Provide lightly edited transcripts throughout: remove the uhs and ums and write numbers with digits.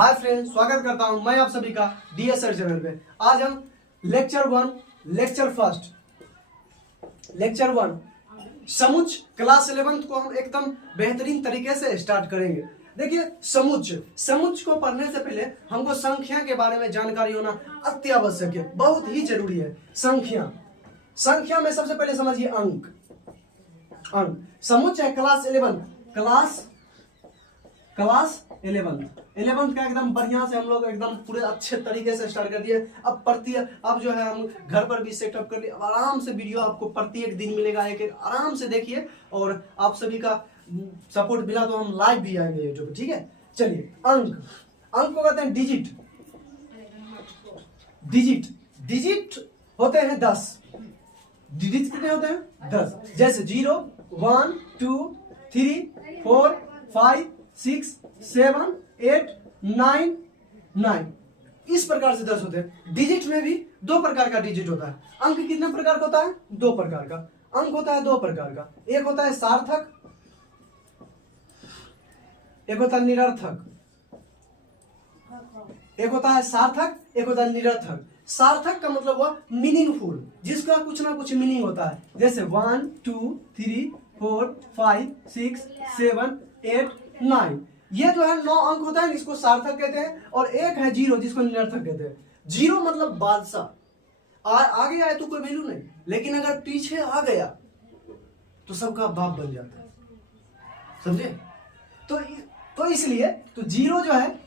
Hi friends, स्वागत करता हूं मैं आप सभी का डीएस सर चैनल पे। आज हम लेक्चर 1 समुच्च क्लास 11 को हम एकदम बेहतरीन तरीके से स्टार्ट करेंगे। देखिए, समुच्च को पढ़ने से पहले हमको संख्या के बारे में जानकारी होना अत्यावश्यक है, बहुत ही जरूरी है। संख्या में सबसे पहले समझिए अंक। समुच्च है क्लास 11 का एकदम बढ़िया से हम लोग एकदम पूरे अच्छे तरीके से स्टार्ट कर दिए। अब जो है हम घर पर भी सेटअप कर लिए। आराम से वीडियो आपको प्रत्येक दिन मिलेगा, एक आराम से देखिए। और आप सभी का सपोर्ट मिला तो हम लाइव भी आएंगे यूट्यूब पे, ठीक है। चलिए, अंक को कहते हैं डिजिट होते हैं 10। डिजिट कितने होते हैं? 10। जैसे 0 1 2 3 4 5 6 7 8 9 9 इस प्रकार से 10 होते हैं। डिजिट में भी 2 प्रकार का डिजिट होता है। अंक कितने प्रकार का होता है? 2 प्रकार का अंक होता है। 2 प्रकार का, एक होता है सार्थक, एक होता है निरर्थक। एक होता है सार्थक, एक होता है निरर्थक। सार्थक का मतलब हुआ मीनिंगफुल, जिसका कुछ ना कुछ मीनिंग होता है। जैसे 1 2 3 4 5 6 7 8 9 ये जो है 9 अंक होता है, इसको सार्थक कहते हैं। और एक है 0, जिसको निरर्थक कहते हैं। 0 मतलब बादशाह, आगे आए तो कोई वैल्यू नहीं, लेकिन अगर पीछे आ गया तो सबका बाप बन जाता है, समझे। तो इसलिए तो 0 जो है,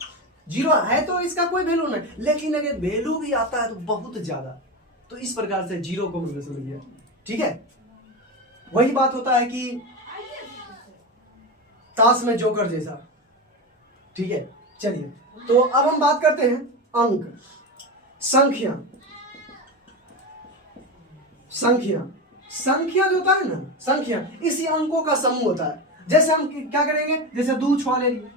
0 है तो इसका कोई वैल्यू नहीं, लेकिन अगर वैल्यू भी आता है तो बहुत ज्यादा। तो इस प्रकार से 0 को मतलब समझ गया, ठीक है। वही बात होता है कि ताश में जोकर जैसा, ठीक है। चलिए, तो अब हम बात करते हैं अंक। संख्या जो होता है ना, संख्या इसी अंकों का समूह होता है। जैसे हम क्या करेंगे, जैसे 2 6 ले लिए,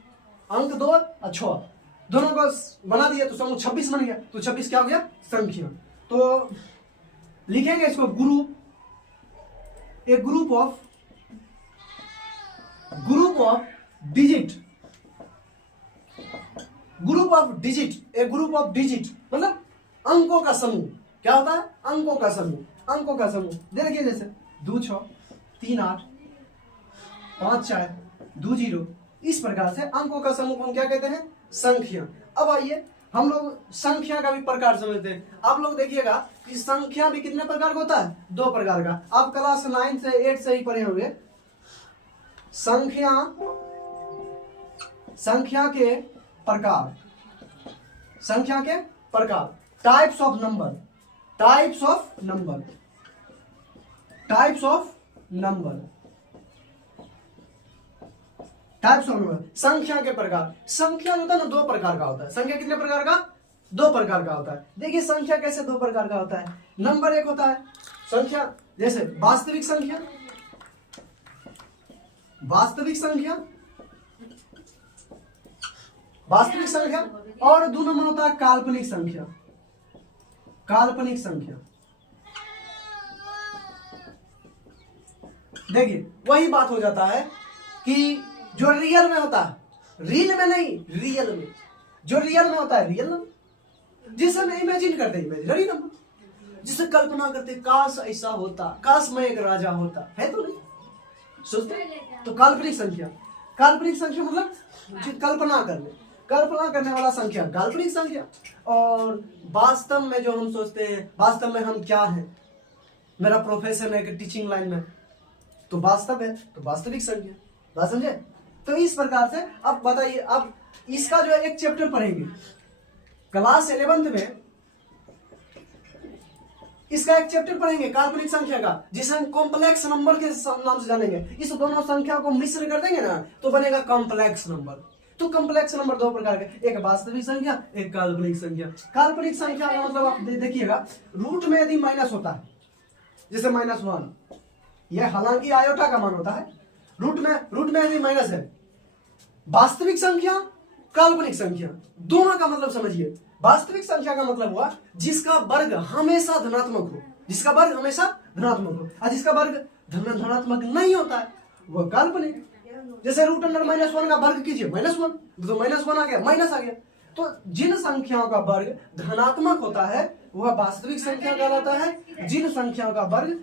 अंक 2 और 6 दोनों को बना दिया तो समूह 26 बन गया। तो 26 क्या हो गया? संख्या। तो लिखेंगे इसको ग्रुप ऑफ डिजिट मतलब अंकों का समूह। क्या होता है? अंकों का समूह। देखिए, जैसे 2 6 3 8 5 4 2 0 इस प्रकार से अंकों का समूह हम क्या कहते हैं? संख्या। अब आइए हम लोग संख्या का भी प्रकार समझते हैं। आप लोग देखिएगा कि संख्या भी कितने प्रकार का होता है? 2 प्रकार का। आप क्लास 9 से 8 से ही पढ़े होंगे। संख्या के प्रकार टाइप्स ऑफ नंबर। संख्या के प्रकार। संख्या होता है ना, 2 प्रकार का होता है। संख्या कितने प्रकार का? 2 प्रकार का होता है। देखिए, संख्या कैसे 2 प्रकार का होता है। नंबर एक होता है संख्या, जैसे वास्तविक संख्या और 2 नंबर होता है काल्पनिक संख्या। देखिए, वही बात हो जाता है कि जो रियल में होता है, रियल में होता है रियल नंबर, जिसे हम इमेजिन करते हैं इमेजिनरी नंबर, जिसे कल्पना करते काश ऐसा होता, काश मैं एक राजा होता, है तो नहीं सोचते। तो काल्पनिक संख्या मतलब कल्पना करने वाला संख्या काल्पनिक संख्या। और वास्तव में जो हम सोचते हैं, वास्तव में हम क्या हैं, मेरा प्रोफेशन है कि टीचिंग लाइन में, तो वास्तव है तो वास्तविक संख्या। बात समझे। तो इस प्रकार से अब बताइए, अब इसका जो है एक चैप्टर पढ़ेंगे क्लास 11 में। इसका एक चैप्टर पढ़ेंगे काल्पनिक संख्या का, जिसे हम कॉम्प्लेक्स नंबर के नाम से जानेंगे। इस दोनों संख्या को मिश्र कर देंगे ना तो बनेगा कॉम्प्लेक्स नंबर। तो कॉम्प्लेक्स नंबर 2 प्रकार के, एक वास्तविक संख्या, एक काल्पनिक संख्या। काल्पनिक संख्या का मतलब आप देखिएगा, रूट में यदि माइनस होता है, जैसे -1, यह हालांकि आयोटा का मान होता है, रूट में यदि माइनस है। वास्तविक संख्या, काल्पनिक संख्या, दोनों का मतलब समझिए। वास्तविक संख्या का मतलब हुआ जिसका वर्ग हमेशा धनात्मक हो, और जिसका वर्ग धनात्मक नहीं होता है वह काल्पनिक। जैसे √(-1) का वर्ग कीजिए -1, तो -1 आ गया, माइनस आ गया। तो जिन संख्याओं का वर्ग धनात्मक होता है वह वास्तविक संख्या कहलाता है, जिन संख्याओं का वर्ग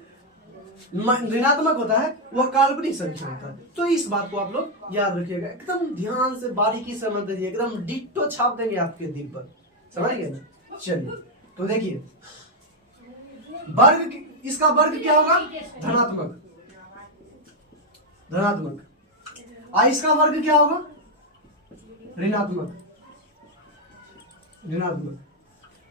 ऋणात्मक होता है वह काल्पनिक संख्या होता है। तो इस बात को आप लोग याद रखिएगा, एकदम ध्यान से बारीकी से समझ लीजिए, एकदम डिट्टो छाप देंगे आपके दिल पर, समझ गए ना। चलिए तो देखिए वर्ग, इसका वर्ग क्या होगा? धनात्मक, धनात्मक। इसका वर्ग क्या होगा? ऋणात्मक, ऋणात्मक।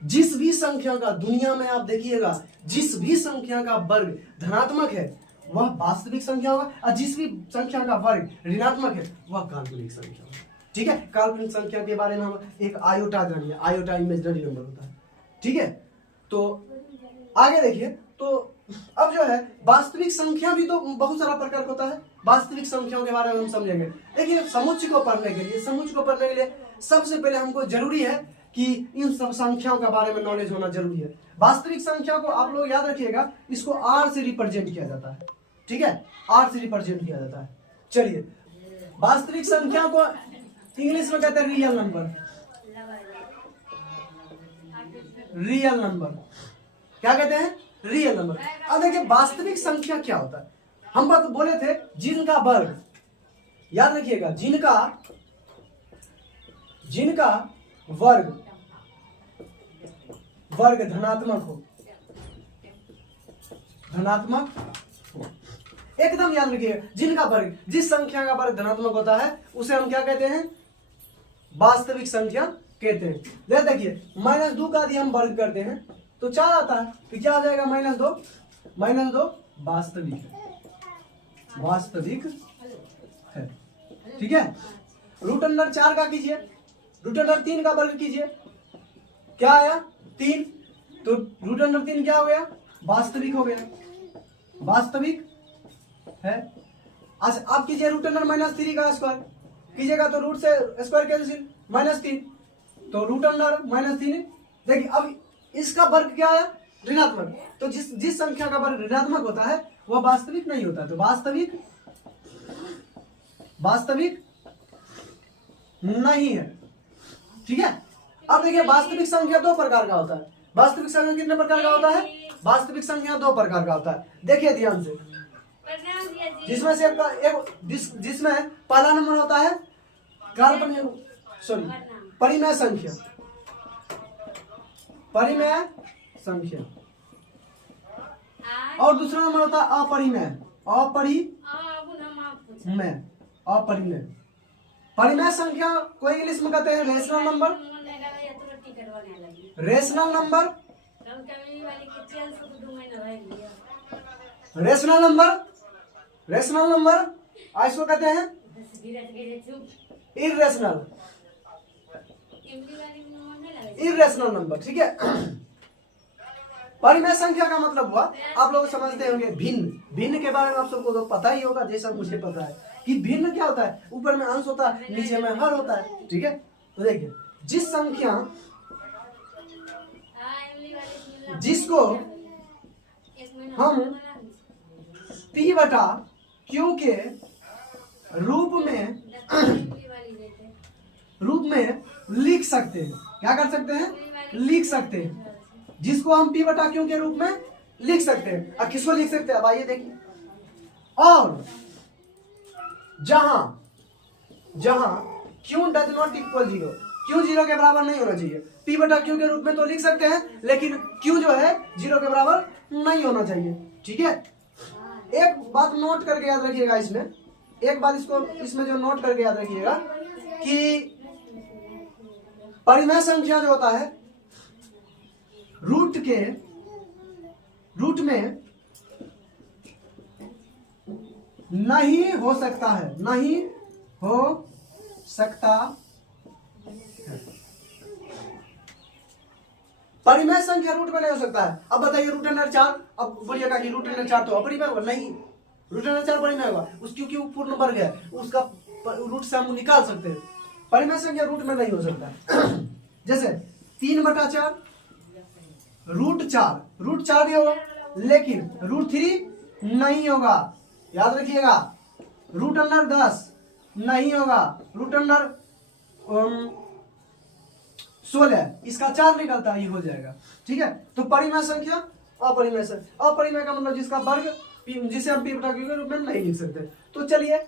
जिस भी संख्या का दुनिया में आप देखिएगा, जिस भी संख्या का वर्ग धनात्मक है वह वास्तविक संख्या होगा, और जिस भी संख्या का वर्ग ऋणात्मक है वह काल्पनिक संख्या होगा। ठीक है, काल्पनिक संख्या के बारे में हम एक आयोटा जानिए, आयोटा इमेजिनरी नंबर होता है। ठीक है, तो आगे देखिए, तो अब जो है वास्तविक संख्या भी तो बहुत सारा प्रकार होता है, वास्तविक संख्याओं के बारे में हम समझेंगे। लेकिन समुच्चय को पढ़ने के लिए, समुच्चय को पढ़ने के लिए सबसे पहले हमको जरूरी है कि इन सब संख्याओं के बारे में नॉलेज होना जरूरी है। वास्तविक संख्या को आप लोग याद रखिएगा, इसको आर से रिप्रेजेंट किया जाता है। ठीक है, आर से रिप्रेजेंट किया जाता है। चलिए, वास्तविक संख्या को इंग्लिश में कहते हैं रियल नंबर, रियल नंबर क्या कहते हैं? Real number. अब देखिए वास्तविक संख्या क्या होता है, हम बात बोले थे जिनका वर्ग, याद रखिएगा, जिनका वर्ग धनात्मक हो, धनात्मक हो, एकदम याद रखिएगा, जिनका वर्ग, जिस संख्या का वर्ग धनात्मक होता है उसे हम क्या कहते हैं? वास्तविक संख्या कहते हैं। जैसे देखिए -2 का यदि हम वर्ग करते हैं तो 4 आता है, तो क्या आ जाएगा? -2 वास्तविक है, वास्तविक है। ठीक है, √4 का कीजिए, √3 का वर्ग कीजिए, क्या आया? 3, तो √3 क्या हो गया? वास्तविक हो गया, वास्तविक है। अच्छा आप कीजिए √3 का स्क्वायर कीजिएगा तो रूट से स्क्वायर कैंसिल, -3, तो √3। देखिए अब इसका वर्ग क्या आया? ऋणात्मक। तो जिस संख्या का वर्ग ऋणात्मक होता है वह वास्तविक नहीं होता, तो वास्तविक नहीं है। ठीक है, अब देखिए वास्तविक संख्या 2 प्रकार का होता है। वास्तविक संख्या कितने प्रकार का होता है? वास्तविक संख्या 2 प्रकार का होता है। देखिए ध्यान से, जिसमें से जिसमें पहला नंबर होता है परिमेय संख्या, परिमेय संख्या, और दूसरा नंबर होता है अपरिमेय, अपरिमेय। परिमेय संख्या को इंग्लिश में कहते हैं rational number, rational number, rational number, rational number, इसको कहते हैं इर्रेशनल, इर्रेशनल नंबर। ठीक है, परिमेय संख्या का मतलब हुआ, आप लोग समझते होंगे भिन्न, भिन्न के बारे में आप सबको तो पता ही होगा, जैसा मुझे पता है कि भिन्न क्या होता है, ऊपर में अंश होता है, नीचे में हर होता है। ठीक है, तो देखिए जिस संख्या, जिसको हम P/Q के रूप में लिख सकते हैं, क्या कर सकते हैं? लिख सकते हैं, जिसको हम P/Q के रूप में लिख सकते हैं। अब किसको लिख सकते हैं? अब आइए देखिए, और जहां Q does not equal 0, Q 0 के बराबर नहीं होना चाहिए। P/Q के रूप में तो लिख सकते हैं, लेकिन Q जो है 0 के बराबर नहीं होना चाहिए। ठीक है, एक बात नोट करके याद रखिएगा, इसमें एक बात इसमें जो नोट करके याद रखिएगा कि परिमेय संख्या जो होता है रूट में नहीं हो सकता है, नहीं हो सकता है। परिमेय संख्या रूट में नहीं हो सकता है। अब बताइए √4, अब बोलिएगा कि √4 तो अपरिमेय होगा, नहीं, √4 परिमेय होगा, क्योंकि वो पूर्ण वर्ग है, उसका रूट से हम निकाल सकते हैं। परिमेय संख्या रूट में नहीं हो सकता। जैसे 3/4 √4 भी होगा, लेकिन √3 नहीं होगा, याद रखिएगा। √10 नहीं होगा, 16, इसका 4 निकलता है, ये हो जाएगा। ठीक है, तो परिमेय संख्या अपरिमेय संख्या, अपरिमेय का मतलब जिसका वर्ग जिसे हम p बटा q के रूप में नहीं लिख सकते। तो चलिए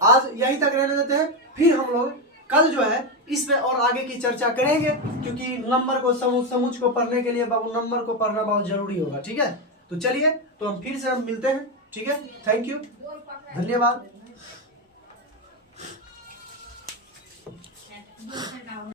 आज यहीं तक रहने देते हैं, फिर हम लोग कल जो है इस पे और आगे की चर्चा करेंगे, क्योंकि नंबर को समुच्च को पढ़ने के लिए नंबर को पढ़ना बहुत जरूरी होगा। ठीक है, तो चलिए तो हम फिर से हम मिलते हैं। ठीक है, थैंक यू, धन्यवाद।